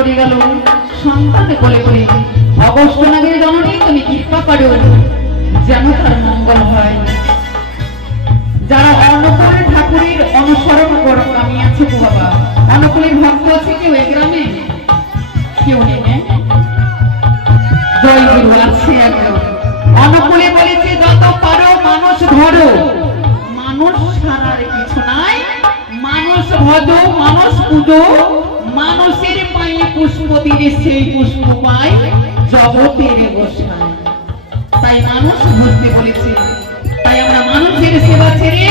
পড়ে গেল সন্তানে কোলে করে। অগস্ট নাগের জননী তুমি কৃপা করো যেন তার মঙ্গল হয়। যারা অনুকূল ঠাকুরের অনুসরণ করো আমি আছি তো বাবা। অনুকূলের ভক্ত আছে কেউ এই গ্রামে? কেউ নেই। জয় গুরু আছে একদম। অনুকূলে বলেছে যত পারো মানুষ ধরো, মানুষ ছাড়ার কিছু নাই। মানুষ ভজো, মানুষ পুজো, মানুষের পায়ে পুষ্প দিলে সেই পুষ্প পায় জগতের গোসাই। তাই মানুষ বুঝতে বলেছি। তাই আমরা মানুষের সেবা ছেড়ে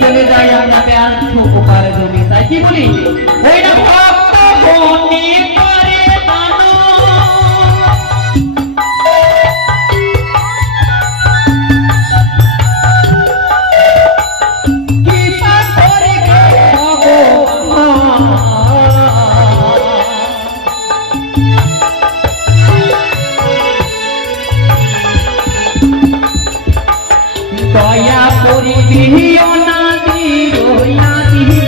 চলে যাই আমরা ব্যর্থ উপার্জনে। তাই কি বলি ওইটা ভক্ত বনে করে দানো, কৃপা করে ভগবান। দয়া করিও না দিও না দিও,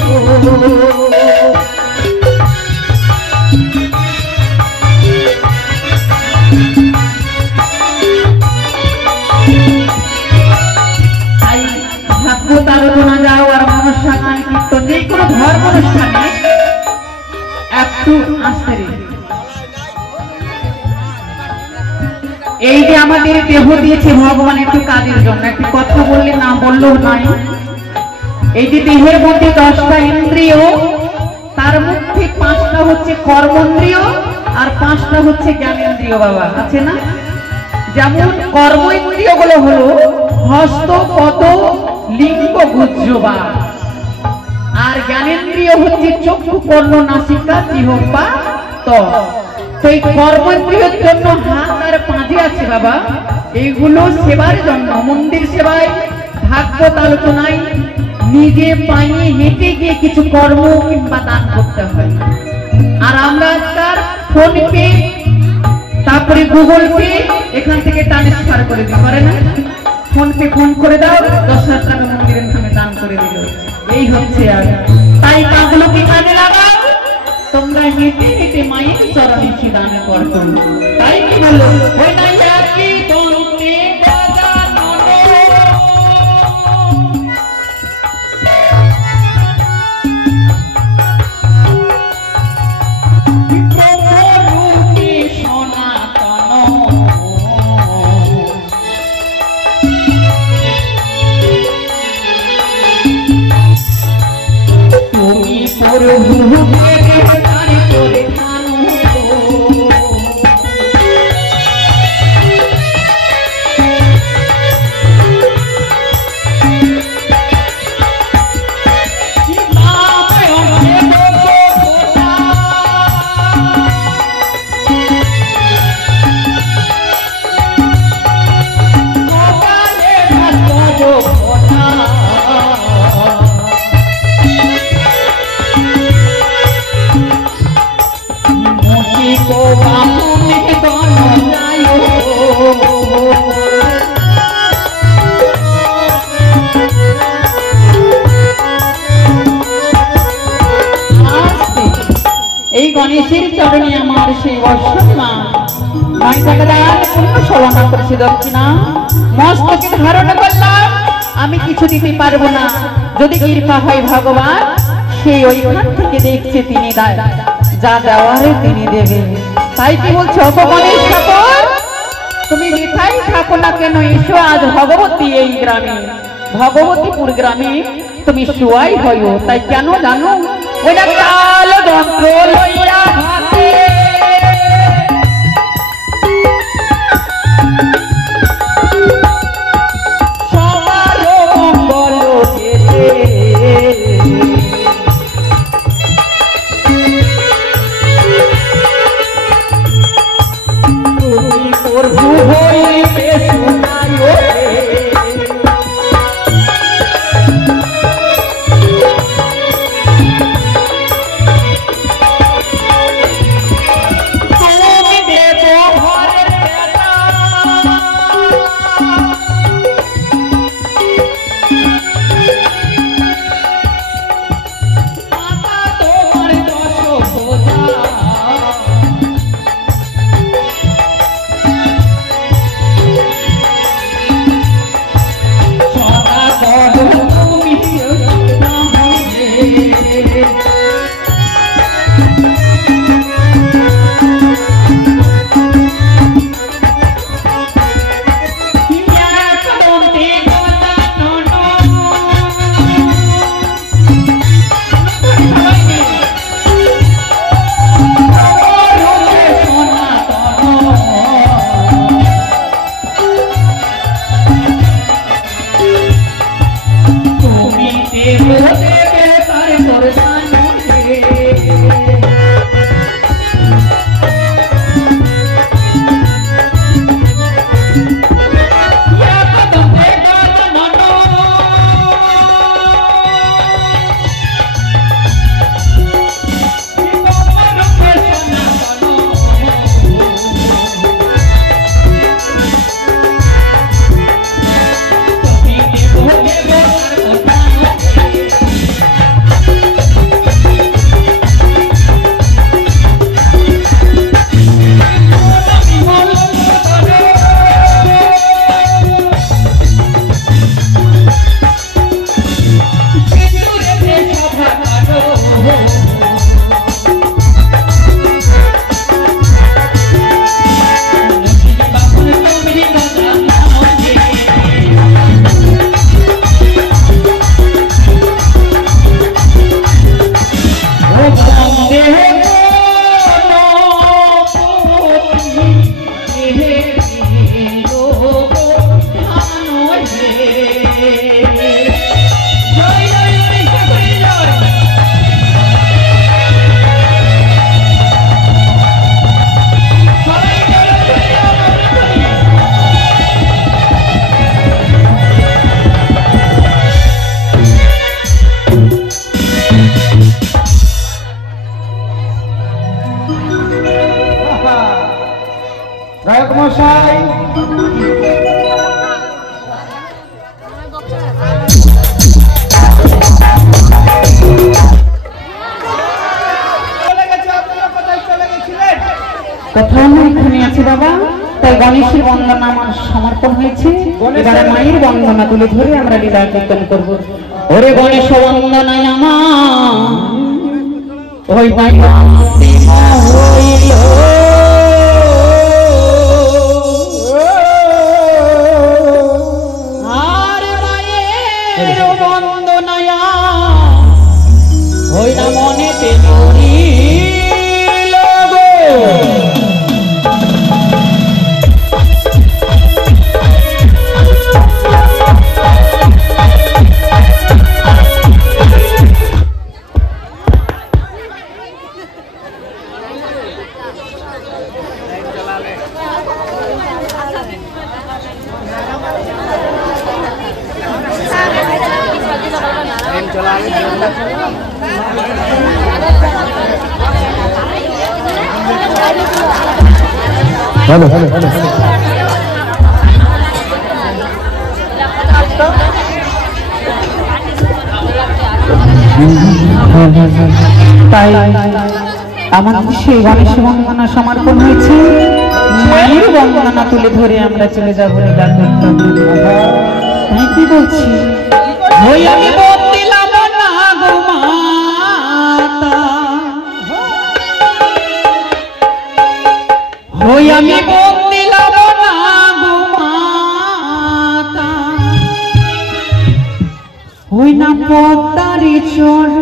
তাই ভাগবত আলোচনা যাও আর মনসা গান কীর্তন যে কোনো ধর্ম অনুষ্ঠানে একটু আসতে। এই যে আমাদের দেহ দিয়েছে ভগবান একটু কাজের জন্য, একটু কথা বললে না বললেও নাই। এই যে দেহের মধ্যে 10টা ইন্দ্রিয়, তার মধ্যে 5টা হচ্ছে কর্মেন্দ্রিয় আর 5টা হচ্ছে জ্ঞানেন্দ্রিয় বাবা, আছে না? যেমন কর্ম ইন্দ্রিয় গুলো হলো হস্ত, পদ, লিঙ্গ, গুহ্যবা, আর জ্ঞানেন্দ্রিয় হচ্ছে চক্ষু, কর্ণ, নাসিকা, জিহ্বা, ত্বক। তো এই কর্মেন্দ্রিয়ের জন্য হাত আর পাঁজে আছে বাবা, এইগুলো সেবার জন্য, মন্দির সেবায়, ভাগবত আলোচনায় নিজে পায়ে হেঁটে গিয়ে কিছু কর্ম কিংবা দান করতে হয়। আর আমরা আজকাল ফোন পে, তারপরে গুগল পে, এখান থেকে ট্রান্সফার করে দিতে পারে না? ফোন পে ফোন করে দাও, 10,000 টাকা মন্দিরের নামে দান করে দিল। এই হচ্ছে আর তাই কাজগুলো কি কাজে লাগাও, তোমরা হেঁটে হেঁটে মায়ের চরণে দান করো। তাই কি বলো ওই নাই একই তন্ত্রে বাজানো প্রভুরূপে সনাতন, তুমি প্রভুকে এই গণেশের চরণে আমার সেই অশ্বমা 9 টাকা দান পূর্ণ সলনা করেছে দক্ষিণা। মস্তকে ধারণ করলাম, আমি কিছু দিতে পারবো না, যদি কৃপা হয় ভগবান সেই ওইখান থেকে দেখছে তিনি যা দেওয়ার তিনি দেবেন। তাই কি বলছে অপগণেশ ঠাকুর, তুমি যেথায় থাকো না কেন এসো আজ ভগবতী এই গ্রামে, ভগবতীপুর গ্রামে তুমি শুয়াই হইও। তাই কেন জানো, ওইটা কাল যন্ত্র লইয়া হাতে সবার মঙ্গল যেতে, তুমি প্রভু হইতে শুনায় গায়ক মশাই কোথাও না এখানে আছি বাবা, তাই গণেশের বন্দনা আমার সমর্পণ হয়েছে। এবারে মায়ের বন্দনা তুলে ধরে আমরা লীলা কীর্তন করবো। ওরে গণেশ বন্দনায় আমার ওই মাই হইল, আর মায়ের বন্দনায় ওই না মনেতে हेलो हेलो हेलो তাই আমার সেই গণেশ বন্দনা সমর্পণ হয়েছে। মায়ের বন্দনা তুলে ধরে আমরা চলে যাবো লীলা কীর্তন। তাই কি বলছি, ওই আমি বন্দিলাম না গো মাতা, ওই আমি বন্দিলাম না গো মাতা, ওই না পদ্মারি চরণ,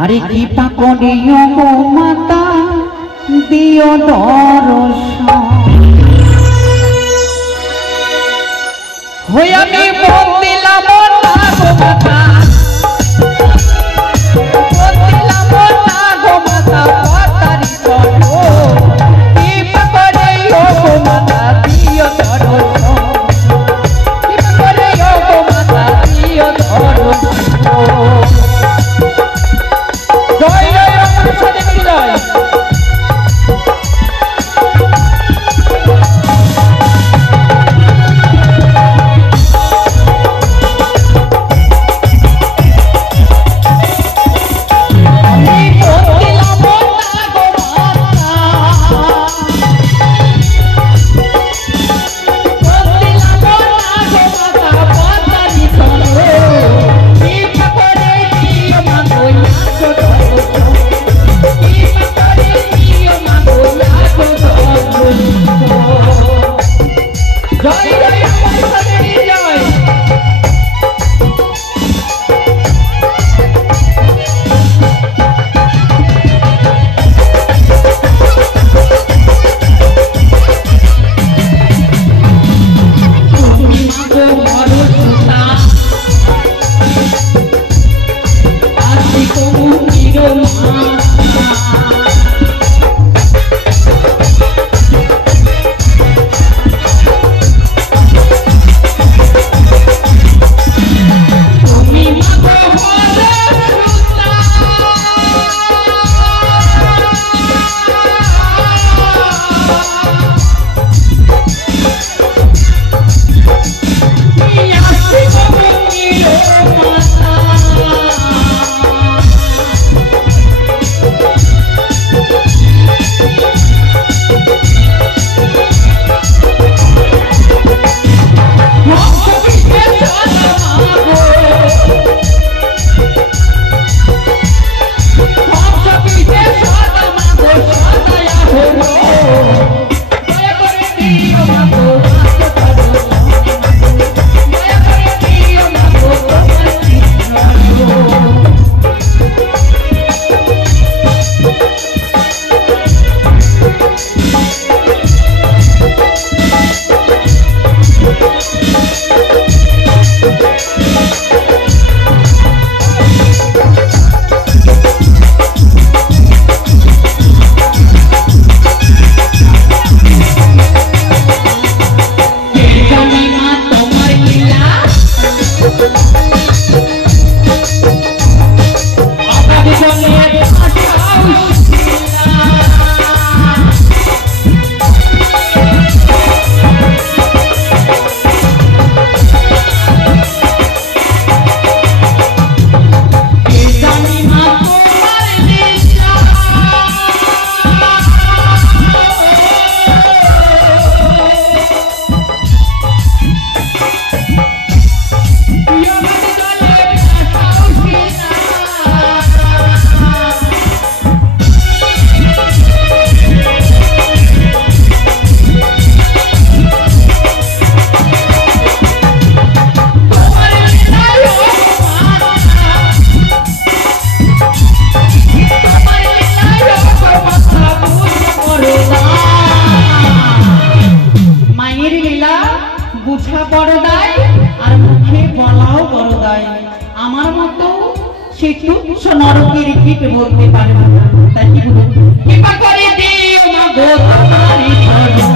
আরে কৃপা করিও গো মাতা দিও দর্শন। ওই আমি বন্দিলাম না গো মাতা, বন্দিলাম না গো মাতা পদ্মারি চরণ, কৃপা করিও গো মাতা দিও দর্শন, কৃপা করিও গো মাতা দিও দর্শন। জয় জয় রামকৃষ্ণ দেবীর জয়। নরকের কীট বলতে পারবো না, তাই কি বলবো? কৃপা করে দিও মা গো তোমারই চরণ,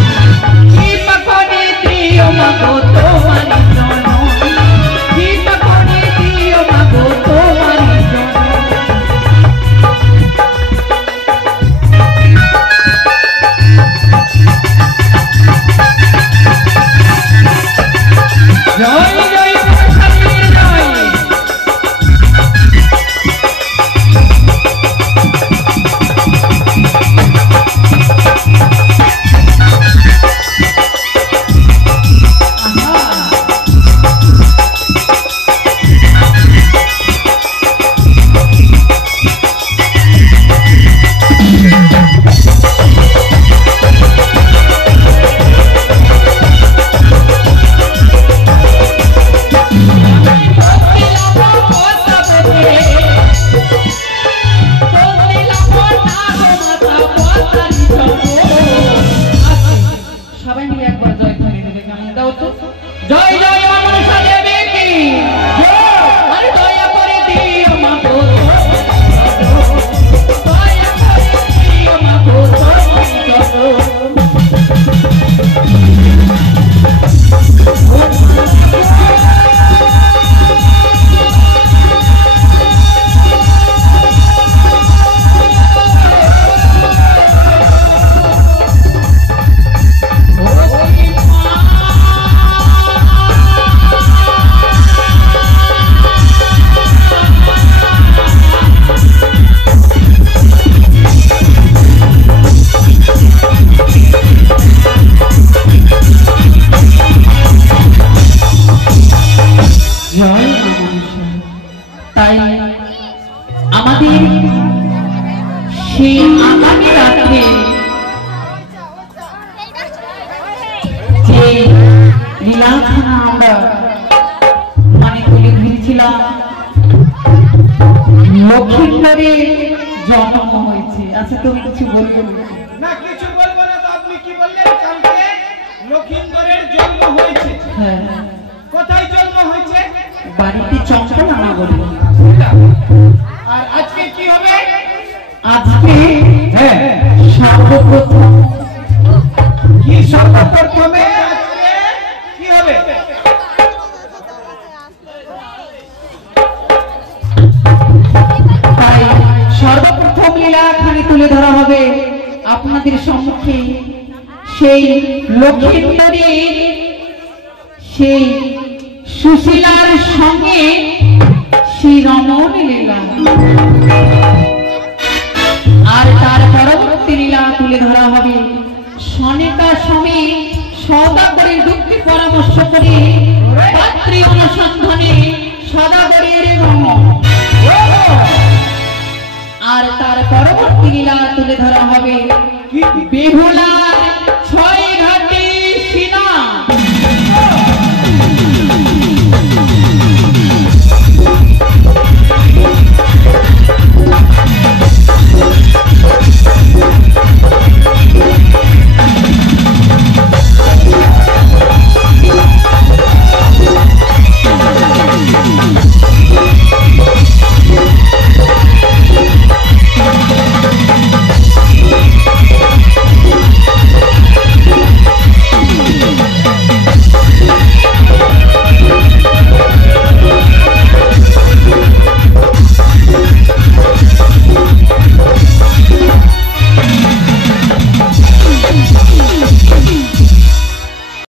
দয়া করে দিও মা গো তোমারই চরণ। জন্ম হয়েছে। আচ্ছা তুমি কিছু বলবে না? কিছু বলবো না তো আপনি কি বললেন? কালকে লক্ষিন্দরের জন্ম হয়েছে। হ্যাঁ, কোথায় জন্ম হয়েছে? বাড়িতে চম্পা নানা বলবো। আর আজকে কি হবে? আজকে হ্যাঁ, সর্বপ্রথম কি সর্বপ্রথমে আজকে কি হবে? তাই সর্বপ্রথম লীলাখানি তুলে ধরা হবে আপনাদের সম্মুখে। সেই লক্ষিন্দরীর সেই সুশীলার সঙ্গে সেই রমণ লীলা, আর তার পরবর্তী লীলা তুলে ধরা হবে সনেকা সমে সদাগরের দুঃখে পরামর্শ করে পাত্রী অনুসন্ধানে সদাগরের ভ্রমণ। আর তার পরবর্তী লীলা তুলে ধরা হবে বেহুলার